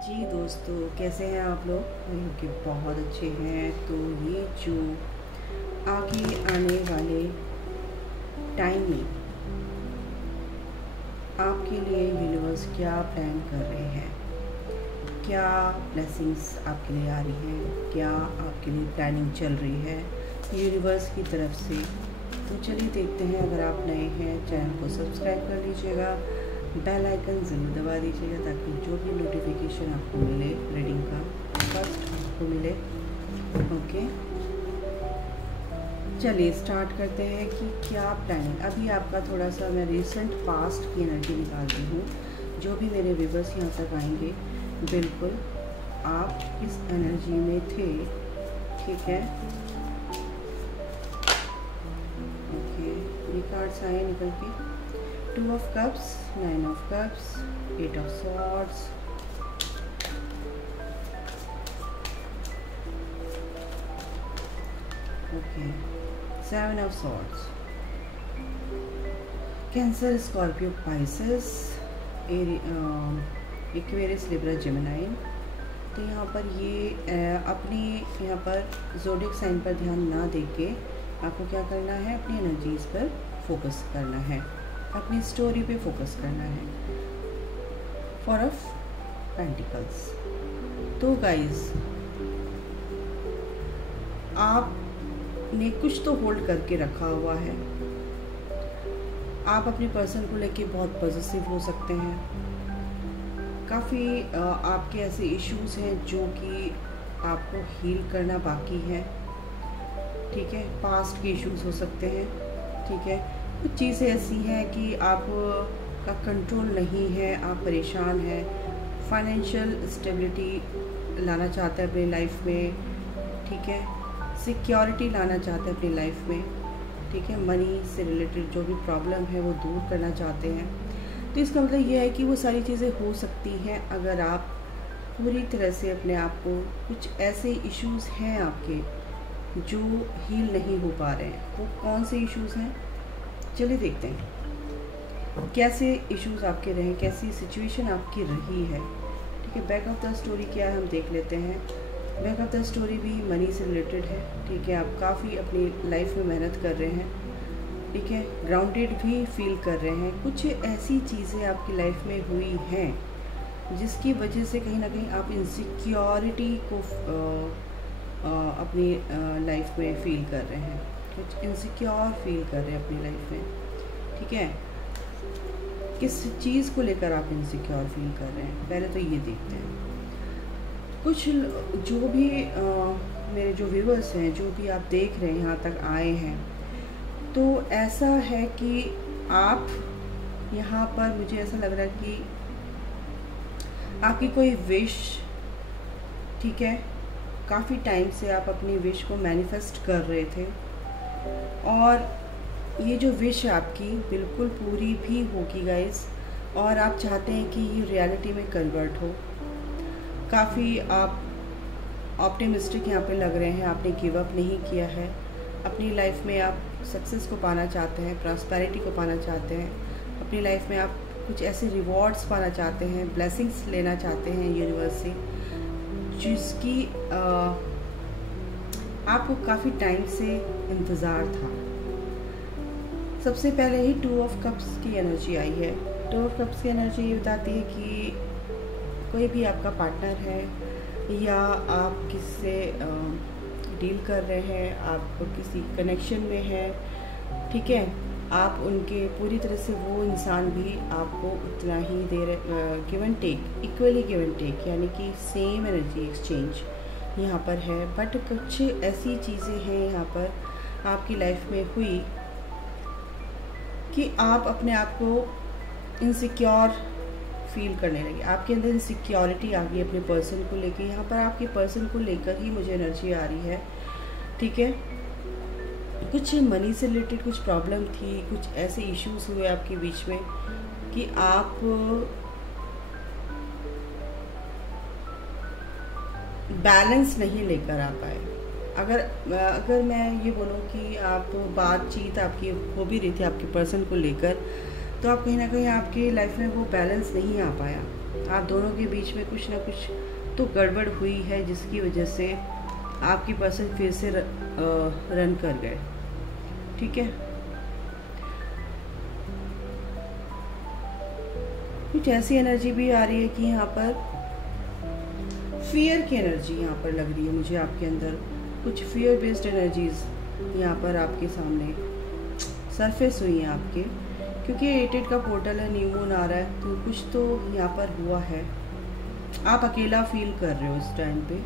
जी दोस्तों, कैसे हैं आप लोग? कि बहुत अच्छे हैं। तो ये जो आगे आने वाले टाइम में आपके लिए यूनिवर्स क्या प्लान कर रहे हैं, क्या ब्लेसिंग्स आपके लिए आ रही हैं, क्या आपके लिए प्लानिंग चल रही है यूनिवर्स की तरफ से। तो चलिए देखते हैं। अगर आप नए हैं चैनल को सब्सक्राइब कर लीजिएगा, बेल आइकन ज़रूर दबा दीजिएगा ताकि जो भी नोटिफिकेशन आपको मिले रीडिंग का फर्स्ट आपको मिले। ओके, चलिए स्टार्ट करते हैं कि क्या प्लानिंग। अभी आपका थोड़ा सा मैं रिसेंट पास्ट की एनर्जी निकालती हूँ। जो भी मेरे व्यूअर्स यहाँ तक आएंगे, बिल्कुल आप इस एनर्जी में थे, ठीक है। ओके, ये कार्ड्स आए निकल के। 2 of Cups, 9 of Cups, 8 of Swords, okay, 7 of Swords, Cancer, Scorpio, Pisces, Aquarius, Libra, Gemini। तो यहाँ पर ये अपनी यहाँ पर ज़ोडिएक साइन पर ध्यान ना देके आपको क्या करना है, अपनी एनर्जीज़ पर फोकस करना है, अपनी स्टोरी पे फोकस करना है। 4 of Pentacles। तो गाइस, आपने कुछ तो होल्ड करके रखा हुआ है। आप अपने पर्सन को लेके बहुत पॉजिटिव हो सकते हैं। काफ़ी आपके ऐसे इश्यूज हैं जो कि आपको हील करना बाकी है, ठीक है। पास्ट के इश्यूज हो सकते हैं, ठीक है। कुछ चीज़ें ऐसी हैं कि आप का कंट्रोल नहीं है, आप परेशान हैं। फाइनेंशियल स्टेबिलिटी लाना चाहते हैं अपनी लाइफ में, ठीक है। सिक्योरिटी लाना चाहते हैं अपनी लाइफ में, ठीक है। मनी से रिलेटेड जो भी प्रॉब्लम है वो दूर करना चाहते हैं। तो इसका मतलब ये है कि वो सारी चीज़ें हो सकती हैं अगर आप पूरी तरह से अपने आप को, कुछ ऐसे इश्यूज हैं आपके जो हील नहीं हो पा रहे हैं। वो कौन से इश्यूज हैं, चलिए देखते हैं। कैसे इश्यूज आपके रहे, कैसी सिचुएशन आपकी रही है, ठीक है। बैक ऑफ द स्टोरी क्या है हम देख लेते हैं। बैक ऑफ द स्टोरी भी मनी से रिलेटेड है, ठीक है। आप काफ़ी अपनी लाइफ में मेहनत कर रहे हैं, ठीक है। ग्राउंडेड भी फील कर रहे हैं। कुछ ऐसी चीज़ें आपकी लाइफ में हुई हैं जिसकी वजह से कहीं ना कहीं आप इनसिक्योरिटी को अपनी लाइफ में फील कर रहे हैं। कुछ इनसिक्योर फील कर रहे हैं अपनी लाइफ में, ठीक है। किस चीज़ को लेकर आप इनसिक्योर फील कर रहे हैं, पहले तो ये देखते हैं। कुछ जो भी मेरे जो व्यूअर्स हैं, जो भी आप देख रहे हैं यहाँ तक आए हैं, तो ऐसा है कि आप यहाँ पर, मुझे ऐसा लग रहा है कि आपकी कोई विश, ठीक है, काफ़ी टाइम से आप अपनी विश को मैनिफेस्ट कर रहे थे और ये जो विश है आपकी बिल्कुल पूरी भी होगी गाइस। और आप चाहते हैं कि ये रियलिटी में कन्वर्ट हो। काफ़ी आप ऑप्टिमिस्टिक यहाँ पे लग रहे हैं। आपने गिव अप नहीं किया है अपनी लाइफ में। आप सक्सेस को पाना चाहते हैं, प्रॉस्पेरिटी को पाना चाहते हैं अपनी लाइफ में। आप कुछ ऐसे रिवॉर्ड्स पाना चाहते हैं, ब्लेसिंग्स लेना चाहते हैं यूनिवर्स से, जिसकी आपको काफ़ी टाइम से इंतज़ार था। सबसे पहले ही 2 ऑफ कप्स की एनर्जी आई है। 2 ऑफ कप्स की एनर्जी ये बताती है कि कोई भी आपका पार्टनर है या आप किससे डील कर रहे हैं, आप किसी कनेक्शन में हैं, ठीक है। आप उनके पूरी तरह से, वो इंसान भी आपको उतना ही दे रहे, give and take, equally give and take, यानी कि सेम एनर्जी एक्सचेंज यहाँ पर है। बट कुछ ऐसी चीज़ें हैं यहाँ पर आपकी लाइफ में हुई कि आप अपने आप को इनसिक्योर फील करने लगे। आपके अंदर इनसिक्योरिटी आ गई अपने पर्सन को लेके। यहाँ पर आपके पर्सन को लेकर ही मुझे एनर्जी आ रही है, ठीक है। कुछ मनी से रिलेटेड कुछ प्रॉब्लम थी, कुछ ऐसे इश्यूज हुए आपके बीच में कि आप बैलेंस नहीं लेकर आ पाए। अगर मैं ये बोलूँ कि आप बातचीत आपकी हो भी रही थी आपके पर्सन को लेकर, तो आप कहीं ना कहीं आपकी लाइफ में वो बैलेंस नहीं आ पाया, आप दोनों के बीच में कुछ ना कुछ तो गड़बड़ हुई है, जिसकी वजह से आपकी पर्सन फिर से रन कर गए। ठीक है, कुछ ऐसी एनर्जी भी आ रही है कि यहाँ पर फियर की एनर्जी यहाँ पर लग रही है मुझे आपके अंदर। कुछ फियर बेस्ड एनर्जीज यहाँ पर आपके सामने सरफेस हुई हैं आपके, क्योंकि 8 का पोर्टल है, न्यू मून आ रहा है, तो कुछ तो यहाँ पर हुआ है। आप अकेला फील कर रहे हो इस टाइम पे,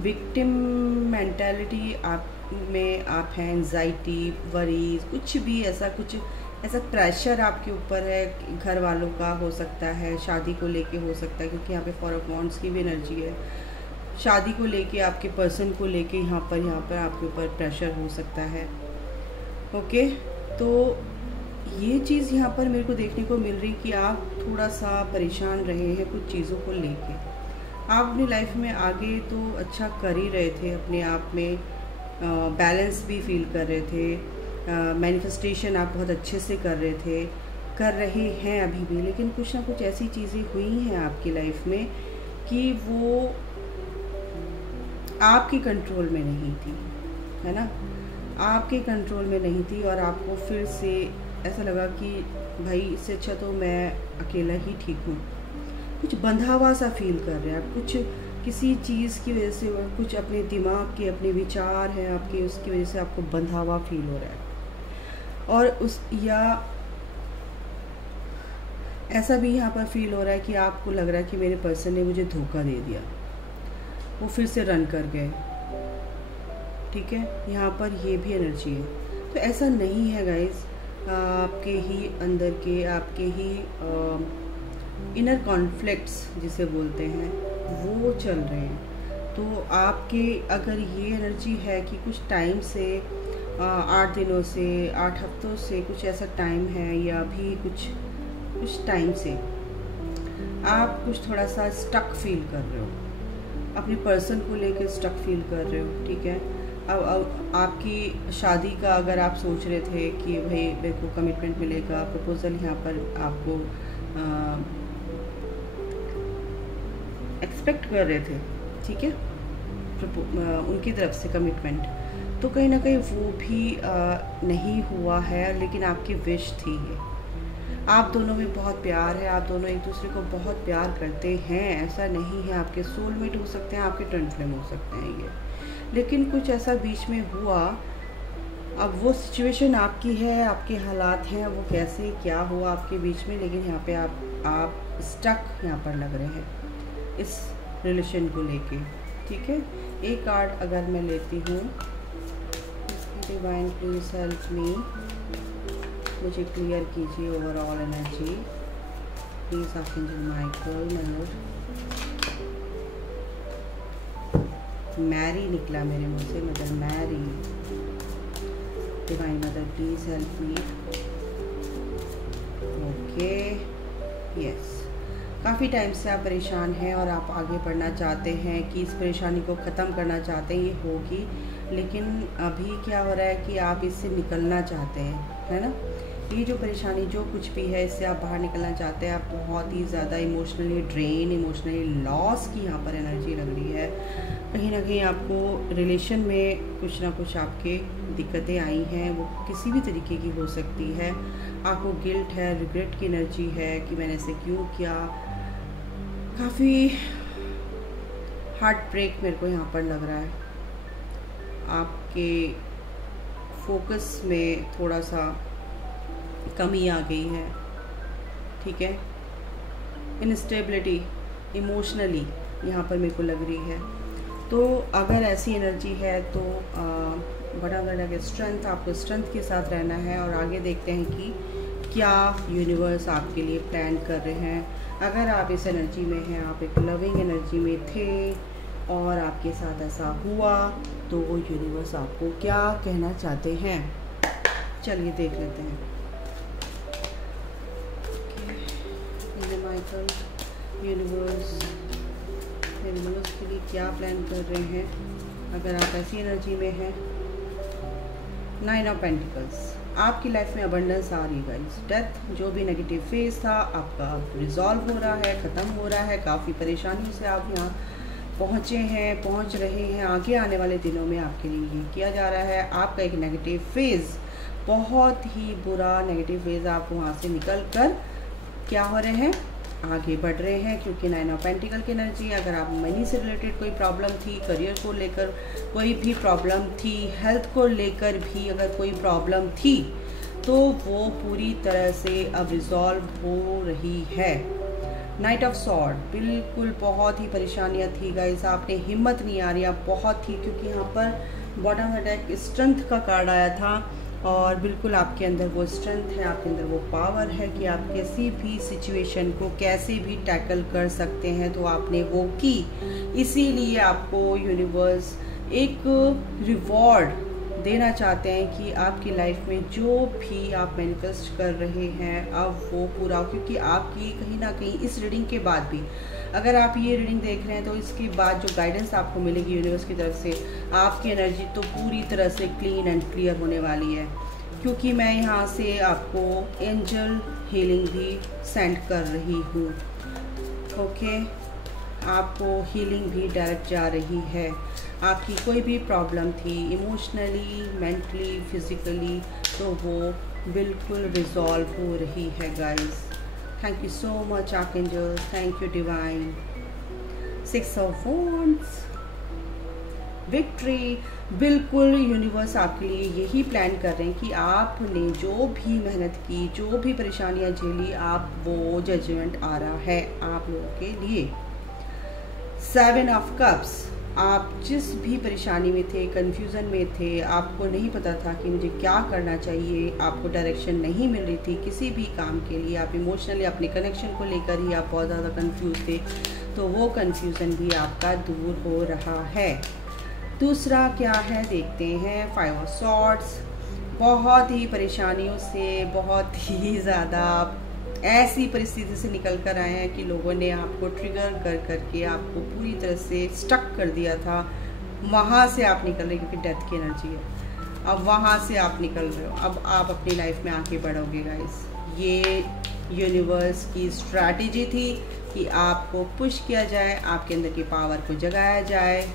विक्टिम मेंटालिटी आप में आप हैं, एंजाइटी, वरीज, कुछ भी ऐसा प्रेशर आपके ऊपर है, घर वालों का हो सकता है, शादी को लेके हो सकता है, क्योंकि यहाँ पे 4 ऑफ वॉन्ड्स की भी एनर्जी है। शादी को लेके, आपके पर्सन को लेके यहाँ पर आपके ऊपर प्रेशर हो सकता है। ओके, तो ये चीज़ यहाँ पर मेरे को देखने को मिल रही कि आप थोड़ा सा परेशान रहे हैं कुछ चीज़ों को लेके। आप अपनी लाइफ में आगे तो अच्छा कर ही रहे थे, अपने आप में बैलेंस भी फील कर रहे थे, मैनिफेस्टेशन आप बहुत अच्छे से कर रहे हैं अभी भी, लेकिन कुछ ना कुछ ऐसी चीज़ें हुई हैं आपकी लाइफ में कि वो आपके कंट्रोल में नहीं थी, है ना, आपके कंट्रोल में नहीं थी, और आपको फिर से ऐसा लगा कि भाई इससे अच्छा तो मैं अकेला ही ठीक हूँ। कुछ बंधा हुआ सा फील कर रहे हैं आप, कुछ किसी चीज़ की वजह से, कुछ अपने दिमाग के अपने विचार हैं आपके, उसकी वजह से आपको बंधा हुआ फील हो रहा है। और ऐसा भी यहाँ पर फील हो रहा है कि आपको लग रहा है कि मेरे पर्सन ने मुझे धोखा दे दिया, वो फिर से रन कर गए। ठीक है, यहाँ पर ये भी एनर्जी है। तो ऐसा नहीं है गाइज, आपके ही अंदर के, आपके ही इनर कॉन्फ्लिक्ट्स जिसे बोलते हैं वो चल रहे हैं। तो आपके अगर ये एनर्जी है कि कुछ टाइम से 8 दिनों से 8 हफ्तों से कुछ ऐसा टाइम है, या अभी कुछ टाइम से आप कुछ थोड़ा सा स्टक फील कर रहे हो, अपने पर्सन को लेकर स्टक फील कर रहे हो। ठीक है, अब आपकी शादी का अगर आप सोच रहे थे कि भाई मेरे को कमिटमेंट मिलेगा, प्रपोजल यहाँ पर आपको एक्सपेक्ट कर रहे थे, ठीक है, उनकी तरफ से कमिटमेंट, तो कहीं ना कहीं वो भी नहीं हुआ है, लेकिन आपकी विश थी ये। आप दोनों में बहुत प्यार है, आप दोनों एक दूसरे को बहुत प्यार करते हैं, ऐसा नहीं है। आपके सोलमेट हो सकते हैं, आपके ट्विन फ्लेम हो सकते हैं ये, लेकिन कुछ ऐसा बीच में हुआ। अब वो सिचुएशन आपकी है, आपके हालात हैं, वो कैसे क्या हुआ आपके बीच में, लेकिन यहाँ पे आप स्टक यहाँ पर लग रहे हैं इस रिलेशन को लेके। ठीक है, एक कार्ड अगर मैं लेती हूँ, डिवाइन प्लीज हेल्प मी, मुझे क्लियर कीजिए overall energy please. Archangel Michael, Mary निकला मेरे मुंह से, mother Mary. Divine mother please help me. Okay, yes, काफ़ी टाइम से आप परेशान हैं और आप आगे बढ़ना चाहते हैं कि इस परेशानी को ख़त्म करना चाहते हैं, ये होगी, लेकिन अभी क्या हो रहा है कि आप इससे निकलना चाहते हैं, है ना। ये जो परेशानी जो कुछ भी है, इससे आप बाहर निकलना चाहते हैं। आप बहुत ही ज़्यादा इमोशनली ड्रेन, इमोशनली लॉस की यहाँ पर एनर्जी लग रही है। कहीं ना कहीं आपको रिलेशन में कुछ ना कुछ आपके दिक्कतें आई हैं, वो किसी भी तरीके की हो सकती है। आपको गिल्ट है, रिग्रेट की एनर्जी है कि मैंने ऐसे क्यों किया। काफ़ी हार्ट ब्रेक मेरे को यहाँ पर लग रहा है। आपके फोकस में थोड़ा सा कमी आ गई है, ठीक है। इनस्टेबिलिटी इमोशनली यहाँ पर मेरे को लग रही है। तो अगर ऐसी एनर्जी है तो बड़ा बड़ा स्ट्रेंथ, आपको स्ट्रेंथ के साथ रहना है और आगे देखते हैं कि क्या यूनिवर्स आपके लिए प्लान कर रहे हैं। अगर आप इस एनर्जी में हैं, आप एक लविंग एनर्जी में थे और आपके साथ ऐसा हुआ, तो वो यूनिवर्स आपको क्या कहना चाहते हैं, चलिए देख लेते हैं। माइकल, यूनिवर्स के लिए क्या प्लान कर रहे हैं अगर आप ऐसी एनर्जी में हैं। 9 ऑफ पेंटिकल्स, आपकी लाइफ में अबंडेंस आ रही है गाइस। डेथ जो भी नेगेटिव फेज था आपका रिजॉल्व हो रहा है, ख़त्म हो रहा है। काफ़ी परेशानियों से आप यहाँ पहुँच रहे हैं। आगे आने वाले दिनों में आपके लिए ये किया जा रहा है। आपका एक नेगेटिव फेज़, बहुत ही बुरा नेगेटिव फेज़, आप वहाँ से निकल कर क्या हो रहे हैं, आगे बढ़ रहे हैं। क्योंकि 9 ऑफ पेंटिकल की एनर्जी, अगर आप मनी से रिलेटेड कोई प्रॉब्लम थी, करियर को लेकर कोई भी प्रॉब्लम थी, हेल्थ को लेकर भी अगर कोई प्रॉब्लम थी, तो वो पूरी तरह से अब रिजॉल्व हो रही है। नाइट ऑफ सॉर्ड, बिल्कुल बहुत ही परेशानियां थी गाइस, आपने हिम्मत नहीं आ रही, आप बहुत ही, क्योंकि यहाँ पर बॉटम अटैक स्ट्रेंथ का कार्ड आया था और बिल्कुल आपके अंदर वो स्ट्रेंथ है, आपके अंदर वो पावर है कि आप किसी भी सिचुएशन को कैसे भी टैकल कर सकते हैं। तो आपने वो की, इसीलिए आपको यूनिवर्स एक रिवॉर्ड देना चाहते हैं कि आपकी लाइफ में जो भी आप मैनिफेस्ट कर रहे हैं अब वो पूरा हो। क्योंकि आपकी कहीं ना कहीं इस रीडिंग के बाद भी, अगर आप ये रीडिंग देख रहे हैं तो इसके बाद जो गाइडेंस आपको मिलेगी यूनिवर्स की तरफ से, आपकी एनर्जी तो पूरी तरह से क्लीन एंड क्लियर होने वाली है। क्योंकि मैं यहाँ से आपको एंजल हीलिंग भी सेंड कर रही हूँ। ओके, आपको हीलिंग भी डायरेक्ट जा रही है। आपकी कोई भी प्रॉब्लम थी इमोशनली, मेंटली, फिजिकली, तो वो बिल्कुल रिजॉल्व हो रही है guys. Thank you so much archangel, thank you divine. 6 of wands, victory, बिल्कुल यूनिवर्स आपके लिए यही प्लान कर रहे हैं कि आपने जो भी मेहनत की, जो भी परेशानियां झेली, आप वो जजमेंट आ रहा है आप लोगों के लिए। 7 ऑफ कप्स, आप जिस भी परेशानी में थे, कंफ्यूजन में थे, आपको नहीं पता था कि मुझे क्या करना चाहिए, आपको डायरेक्शन नहीं मिल रही थी किसी भी काम के लिए, आप इमोशनली अपने कनेक्शन को लेकर ही आप बहुत ज़्यादा कंफ्यूज थे, तो वो कंफ्यूजन भी आपका दूर हो रहा है। दूसरा क्या है देखते हैं, 5 ऑफ सॉर्ड्स, बहुत ही परेशानियों से, बहुत ही ज़्यादा ऐसी परिस्थिति से निकल कर आए हैं कि लोगों ने आपको ट्रिगर कर करके आपको पूरी तरह से स्टक कर दिया था। वहाँ से आप निकल रहे, क्योंकि डेथ की एनर्जी है, अब वहाँ से आप निकल रहे हो, अब आप अपनी लाइफ में आगे बढ़ोगे गाइस। ये यूनिवर्स की स्ट्रैटेजी थी कि आपको पुश किया जाए, आपके अंदर की पावर को जगाया जाए,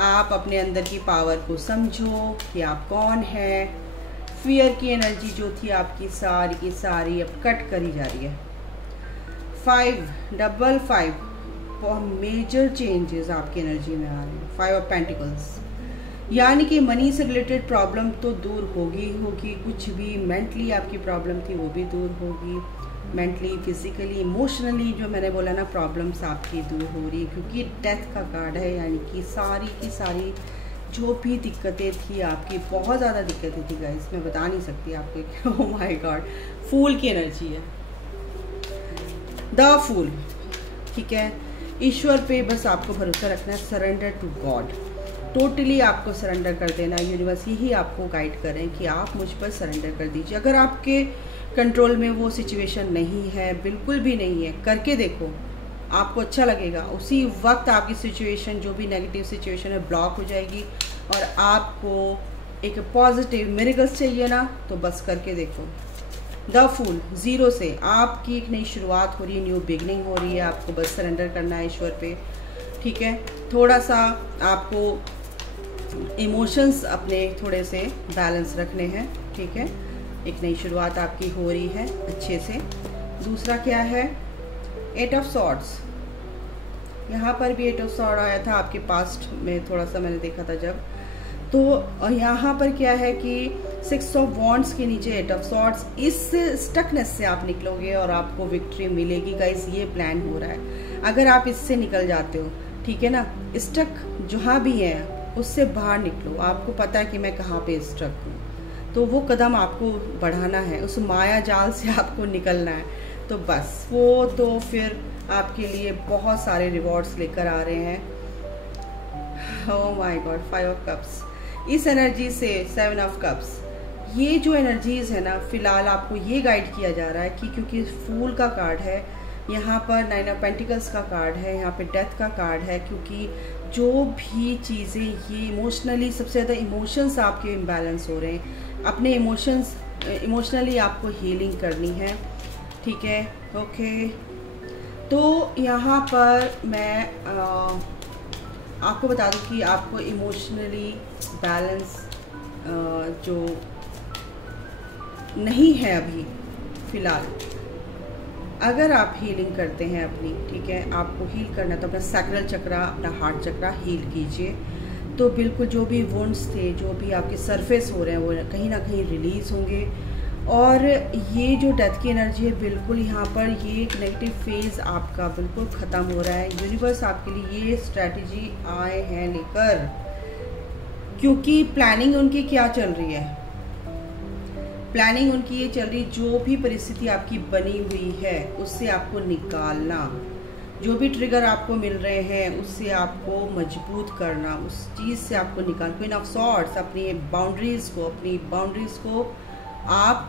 आप अपने अंदर की पावर को समझो कि आप कौन है। फियर की एनर्जी जो थी आपकी सारी की सारी अब कट करी जा रही है। 555, बहुत मेजर चेंजेस आपकी एनर्जी में आ रहे हैं। 5 ऑफ पेंटिकल्स, यानी कि मनी से रिलेटेड प्रॉब्लम तो दूर होगी, कुछ भी मेंटली आपकी प्रॉब्लम थी वो भी दूर होगी। मेंटली, फिजिकली, इमोशनली जो मैंने बोला ना, प्रॉब्लम्स आपकी दूर हो रही है, क्योंकि डेथ का कार्ड है, यानी कि सारी की सारी जो भी दिक्कतें थी आपकी, बहुत ज़्यादा दिक्कतें थी गाइस, मैं बता नहीं सकती आपको। ओह माय गॉड, फूल की एनर्जी है, द फूल, ठीक है। ईश्वर पे बस आपको भरोसा रखना है, सरेंडर टू गॉड, टोटली आपको सरेंडर कर देना। यूनिवर्स यही आपको गाइड कर रहे हैं कि आप मुझ पर सरेंडर कर दीजिए। अगर आपके कंट्रोल में वो सिचुएशन नहीं है, बिल्कुल भी नहीं है, करके देखो, आपको अच्छा लगेगा। उसी वक्त आपकी सिचुएशन, जो भी नेगेटिव सिचुएशन है, ब्लॉक हो जाएगी और आपको एक पॉजिटिव मिरेकल्स चाहिए ना, तो बस करके देखो। द फूल, 0 से आपकी एक नई शुरुआत हो रही है, न्यू बिगनिंग हो रही है, आपको बस सरेंडर करना है ईश्वर पे, ठीक है। थोड़ा सा आपको इमोशंस अपने थोड़े से बैलेंस रखने हैं, ठीक है। एक नई शुरुआत आपकी हो रही है अच्छे से। दूसरा क्या है, 8 ऑफ सॉर्ड्स, यहाँ पर भी 8 ऑफ सॉर्ड आया था आपके पास्ट में, थोड़ा सा मैंने देखा था जब, तो यहाँ पर क्या है कि 6 ऑफ वॉन्ड्स के नीचे 8 ऑफ सॉर्ड्स, इस स्टकनेस से आप निकलोगे और आपको विक्ट्री मिलेगी गाइस, ये प्लान हो रहा है। अगर आप इससे निकल जाते हो, ठीक है ना, स्टक जहाँ भी है उससे बाहर निकलो, आपको पता है कि मैं कहाँ पे स्टक हूँ, तो वो कदम आपको बढ़ाना है, उस माया जाल से आपको निकलना है। तो बस वो तो फिर आपके लिए बहुत सारे रिवॉर्ड्स लेकर आ रहे हैं। Oh my God, 5 of cups, इस एनर्जी से 7 ऑफ कप्स, ये जो एनर्जीज है ना, फिलहाल आपको ये गाइड किया जा रहा है कि क्योंकि फूल का कार्ड है, यहाँ पर 9 ऑफ पेंटिकल्स का कार्ड है, यहाँ पे डेथ का कार्ड है, क्योंकि जो भी चीज़ें ये इमोशनली, सबसे ज़्यादा इमोशंस आपके इम्बैलेंस हो रहे हैं, अपने इमोशंस इमोशनली आपको हीलिंग करनी है, ठीक है। ओके, तो यहाँ पर मैं आपको बता दूँ कि आपको इमोशनली बैलेंस जो नहीं है अभी फ़िलहाल, अगर आप हीलिंग करते हैं अपनी, ठीक है, आपको हील करना तो अपना सैक्रल चक्रा, अपना हार्ट चक्रा हील कीजिए, तो बिल्कुल जो भी वुंड्स थे, जो भी आपके सरफेस हो रहे हैं, वो कहीं ना कहीं रिलीज़ होंगे। और ये जो डेथ की एनर्जी है, बिल्कुल यहाँ पर ये एक नेगेटिव फेज़ आपका बिल्कुल ख़त्म हो रहा है। यूनिवर्स आपके लिए ये स्ट्रैटेजी आए हैं लेकर, क्योंकि प्लानिंग उनकी क्या चल रही है, प्लानिंग उनकी ये चल रही, जो भी परिस्थिति आपकी बनी हुई है उससे आपको निकालना, जो भी ट्रिगर आपको मिल रहे हैं उससे आपको मजबूत करना, उस चीज़ से आपको निकाल, क्वीन ऑफ सॉर्ड्स, अपनी बाउंड्रीज़ को आप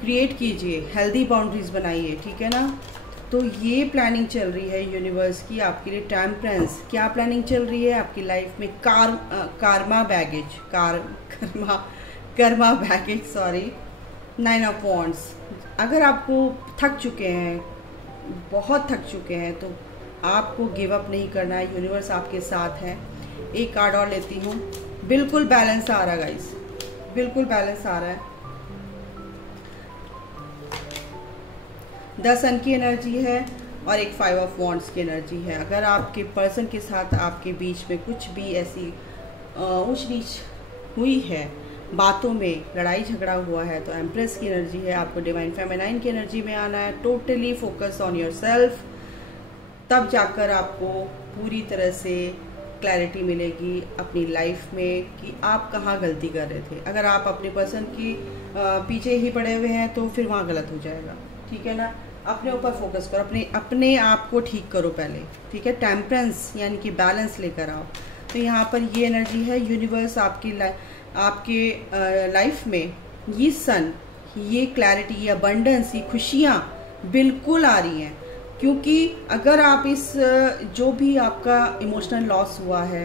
क्रिएट कीजिए, हेल्दी बाउंड्रीज बनाइए, ठीक है ना। तो ये प्लानिंग चल रही है यूनिवर्स की आपके लिए। टेम्परेंस, क्या प्लानिंग चल रही है आपकी लाइफ में? Karma baggage, sorry, 9 of wands. अगर आपको थक चुके हैं, बहुत थक चुके हैं, तो आपको गिव अप नहीं करना है, यूनिवर्स आपके साथ है। एक कार्ड और लेती हूँ, बिल्कुल बैलेंस आ रहा है गाइस, बिल्कुल बैलेंस आ रहा है। 10 सन की एनर्जी है और एक 5 ऑफ वॉन्ड्स की एनर्जी है। अगर आपके पर्सन के साथ आपके बीच में कुछ भी ऐसी ऊंच नीच हुई है, बातों में लड़ाई झगड़ा हुआ है, तो एम्प्रेस की एनर्जी है, आपको डिवाइन फेमिनाइन की एनर्जी में आना है। Totally focus on your self, तब जाकर आपको पूरी तरह से क्लैरिटी मिलेगी अपनी लाइफ में कि आप कहाँ गलती कर रहे थे। अगर आप अपने पर्सन की पीछे ही पड़े हुए हैं तो फिर वहाँ गलत हो जाएगा, ठीक है ना। अपने ऊपर फोकस करो, अपने आप को ठीक करो पहले, ठीक है। टेम्परेंस यानी कि बैलेंस लेकर आओ। तो यहाँ पर ये एनर्जी है, यूनिवर्स आपके लाइफ में ये सन, ये क्लैरिटी, ये अबंडेंस, ये खुशियाँ बिल्कुल आ रही हैं। क्योंकि अगर आप इस जो भी आपका इमोशनल लॉस हुआ है,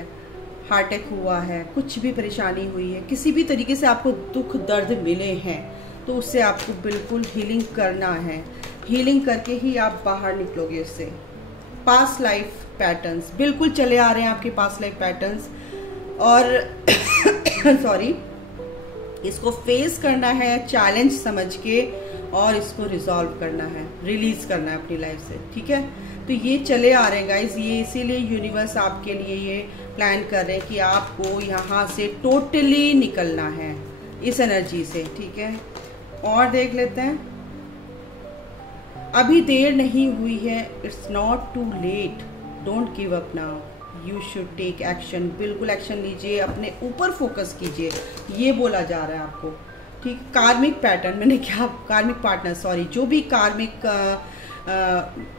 हार्ट अटैक हुआ है, कुछ भी परेशानी हुई है, किसी भी तरीके से आपको दुख दर्द मिले हैं, तो उससे आपको बिल्कुल हीलिंग करना है। हीलिंग करके ही आप बाहर निकलोगे उससे। पास्ट लाइफ पैटर्न्स बिल्कुल चले आ रहे हैं आपके पास्ट लाइफ पैटर्न्स, और सॉरी, इसको फेस करना है चैलेंज समझ के, और इसको रिजॉल्व करना है, रिलीज करना है अपनी लाइफ से, ठीक है। तो ये चले आ रहे हैं गाइज, ये इसीलिए यूनिवर्स आपके लिए ये प्लान कर रहे हैं कि आपको यहाँ से टोटली निकलना है इस एनर्जी से, ठीक है। और देख लेते हैं, अभी देर नहीं हुई है, it's not too late, don't give up now, you should take action. बिल्कुल एक्शन लीजिए, अपने ऊपर फोकस कीजिए, ये बोला जा रहा है आपको, ठीक। कार्मिक पैटर्न, मैंने क्या, कार्मिक पार्टनर, सॉरी, जो भी कार्मिक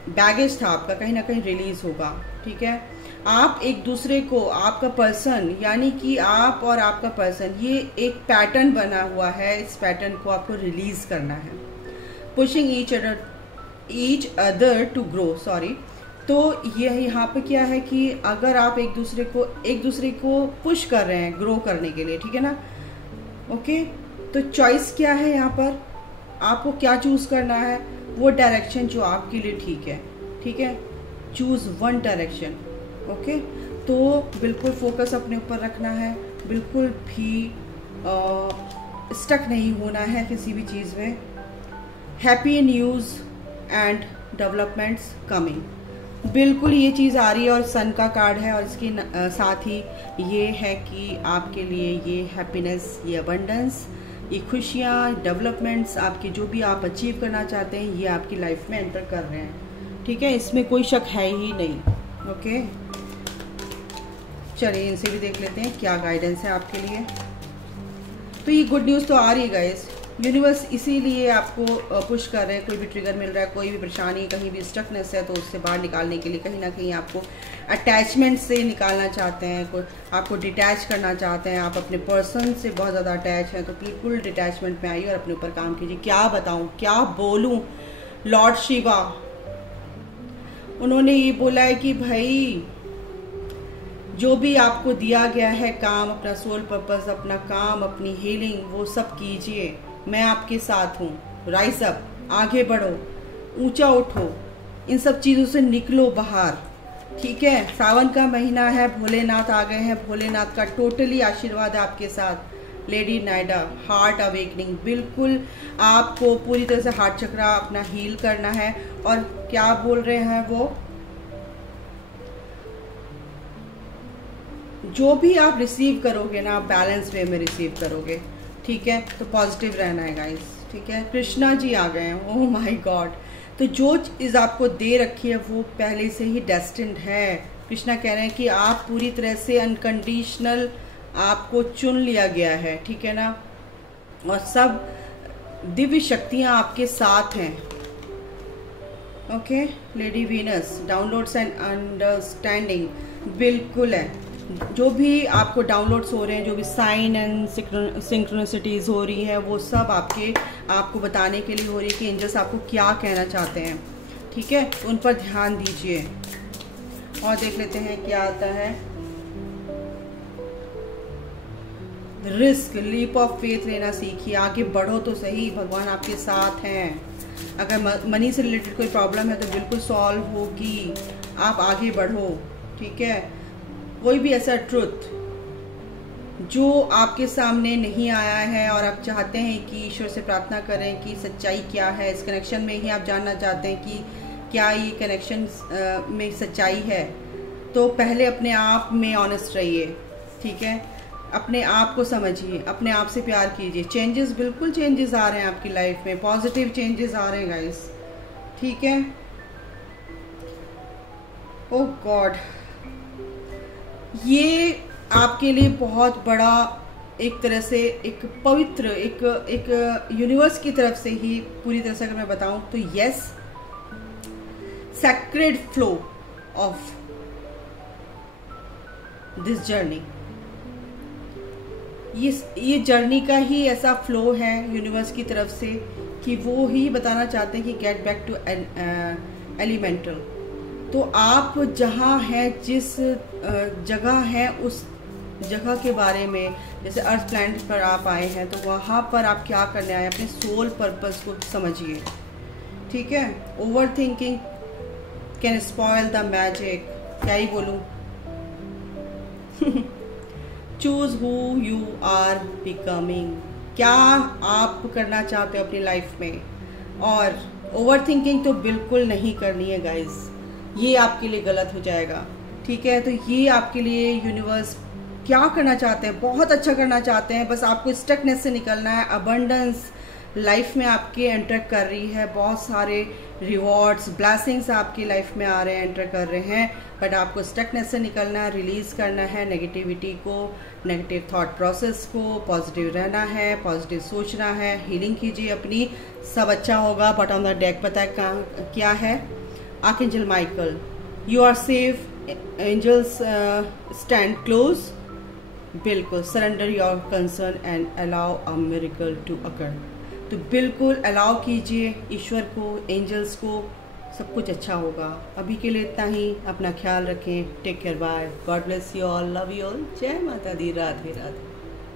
बैगेज था आपका, कहीं ना कहीं रिलीज होगा, ठीक है। आप एक दूसरे को, आपका पर्सन, यानी कि आप और आपका पर्सन, ये एक पैटर्न बना हुआ है, इस पैटर्न को आपको रिलीज करना है। Pushing each other to grow, sorry. तो ये यहाँ पे क्या है कि अगर आप एक दूसरे को पुश कर रहे हैं ग्रो करने के लिए, ठीक है ना। ओके, तो चॉइस क्या है यहाँ पर, आपको क्या चूज करना है, वो डायरेक्शन जो आपके लिए ठीक है, ठीक है। Choose one direction, okay. तो बिल्कुल फोकस अपने ऊपर रखना है, बिल्कुल भी स्टक नहीं होना है किसी भी चीज़ में। Happy news and developments coming, बिल्कुल ये चीज़ आ रही है, और सन का कार्ड है, और इसके साथ ही ये है कि आपके लिए ये हैप्पीनेस, ये अबंडेंस, ये खुशियाँ, डेवलपमेंट्स, आपके जो भी आप अचीव करना चाहते हैं, ये आपकी लाइफ में एंटर कर रहे हैं, ठीक है। इसमें कोई शक है ही नहीं, ओके। चलिए इनसे भी देख लेते हैं क्या गाइडेंस है आपके लिए। तो ये गुड न्यूज़ तो आ रही है गाइस, यूनिवर्स इसीलिए आपको पुश कर रहे हैं। कोई भी ट्रिगर मिल रहा है, कोई भी परेशानी, कहीं भी स्टकनेस है, तो उससे बाहर निकालने के लिए कहीं ना कहीं आपको अटैचमेंट से निकालना चाहते हैं, कोई आपको डिटैच करना चाहते हैं। आप अपने पर्सन से बहुत ज़्यादा अटैच हैं, तो बिल्कुल डिटैचमेंट में आइए और अपने ऊपर काम कीजिए। क्या बताऊँ, क्या बोलूँ, लॉर्ड शिवा उन्होंने ये बोला है कि भाई जो भी आपको दिया गया है काम, अपना सोल पर्पस, अपना काम, अपनी हीलिंग, वो सब कीजिए, मैं आपके साथ हूँ, राइज अप, आगे बढ़ो, ऊंचा उठो, इन सब चीज़ों से निकलो बाहर, ठीक है। सावन का महीना है, भोलेनाथ आ गए हैं, भोलेनाथ का टोटली आशीर्वाद है आपके साथ। लेडी नायडा, हार्ट अवेकनिंग, बिल्कुल आपको पूरी तरह से हार्ट चक्रा अपना हील करना है। और क्या बोल रहे हैं वो, जो भी आप रिसीव करोगे ना, बैलेंस वे में रिसीव करोगे, ठीक है। तो पॉजिटिव रहना है गाइस, ठीक है। कृष्णा जी आ गए हैं, ओह माय गॉड। तो जो चीज़ आपको दे रखी है वो पहले से ही डेस्टिन्ड है। कृष्णा कह रहे हैं कि आप पूरी तरह से अनकंडीशनल, आपको चुन लिया गया है, ठीक है ना। और सब दिव्य शक्तियां आपके साथ हैं, okay. Lady Venus, downloads and understanding, बिल्कुल है। जो भी आपको डाउनलोड्स हो रहे हैं, जो भी साइन एंड सिंक्रोनिसिटीज हो रही हैं, वो सब आपको बताने के लिए हो रही है कि एंजल्स आपको क्या कहना चाहते हैं, ठीक है। उन पर ध्यान दीजिए। और देख लेते हैं क्या आता है। रिस्क, लीप ऑफ फेथ लेना सीखिए, आगे बढ़ो तो सही, भगवान आपके साथ हैं। अगर मनी से रिलेटेड कोई प्रॉब्लम है तो बिल्कुल सॉल्व होगी, आप आगे बढ़ो, ठीक है। कोई भी ऐसा ट्रुथ जो आपके सामने नहीं आया है और आप चाहते हैं कि ईश्वर से प्रार्थना करें कि सच्चाई क्या है, इस कनेक्शन में ही आप जानना चाहते हैं कि क्या ये कनेक्शन में सच्चाई है, तो पहले अपने आप में ऑनेस्ट रहिए, ठीक है। अपने आप को समझिए, अपने आप से प्यार कीजिए। चेंजेस, बिल्कुल चेंजेस आ रहे हैं आपकी लाइफ में, पॉजिटिव चेंजेस आ रहे हैं गाइस, ठीक है। ओह गॉड, ये आपके लिए बहुत बड़ा एक तरह से एक पवित्र, एक यूनिवर्स की तरफ से ही पूरी तरह से अगर मैं बताऊं तो yes, sacred flow of this journey, ये जर्नी का ही ऐसा फ्लो है यूनिवर्स की तरफ से कि वो ही बताना चाहते हैं कि गेट बैक टू एलिमेंटल। तो आप जहाँ हैं, जिस जगह हैं, उस जगह के बारे में, जैसे अर्थ प्लैनेट पर आप आए हैं तो वहाँ पर आप क्या करने आए, अपने सोल पर्पस को समझिए, ठीक है। Overthinking can spoil the magic, क्या ही बोलूँ। Choose who you are becoming, क्या आप करना चाहते हो अपनी लाइफ में। और ओवर थिंकिंग तो बिल्कुल नहीं करनी है गाइज, ये आपके लिए गलत हो जाएगा, ठीक है। तो ये आपके लिए यूनिवर्स क्या करना चाहते हैं, बहुत अच्छा करना चाहते हैं, बस आपको स्टकनेस से निकलना है। अबंडेंस लाइफ में आपके एंटर कर रही है, बहुत सारे रिवॉर्ड्स, ब्लेसिंग्स आपकी लाइफ में आ रहे हैं, एंटर कर रहे हैं, बट आपको स्टकनेस से निकलना है, रिलीज करना है नेगेटिविटी को, नेगेटिव थॉट प्रोसेस को, पॉजिटिव रहना है, पॉजिटिव सोचना है, हीलिंग कीजिए अपनी, सब अच्छा होगा। बट ऑन द डेक पता है क्या है, archangel Michael, you are safe, angels stand close, बिल्कुल surrender your concern and allow a miracle to occur. तो बिल्कुल अलाउ कीजिए ईश्वर को, एंजल्स को, सब कुछ अच्छा होगा। अभी के लिए इतना ही, अपना ख्याल रखें, take care, bye, God bless you all, love you all, जय माता दी, राधे राधे।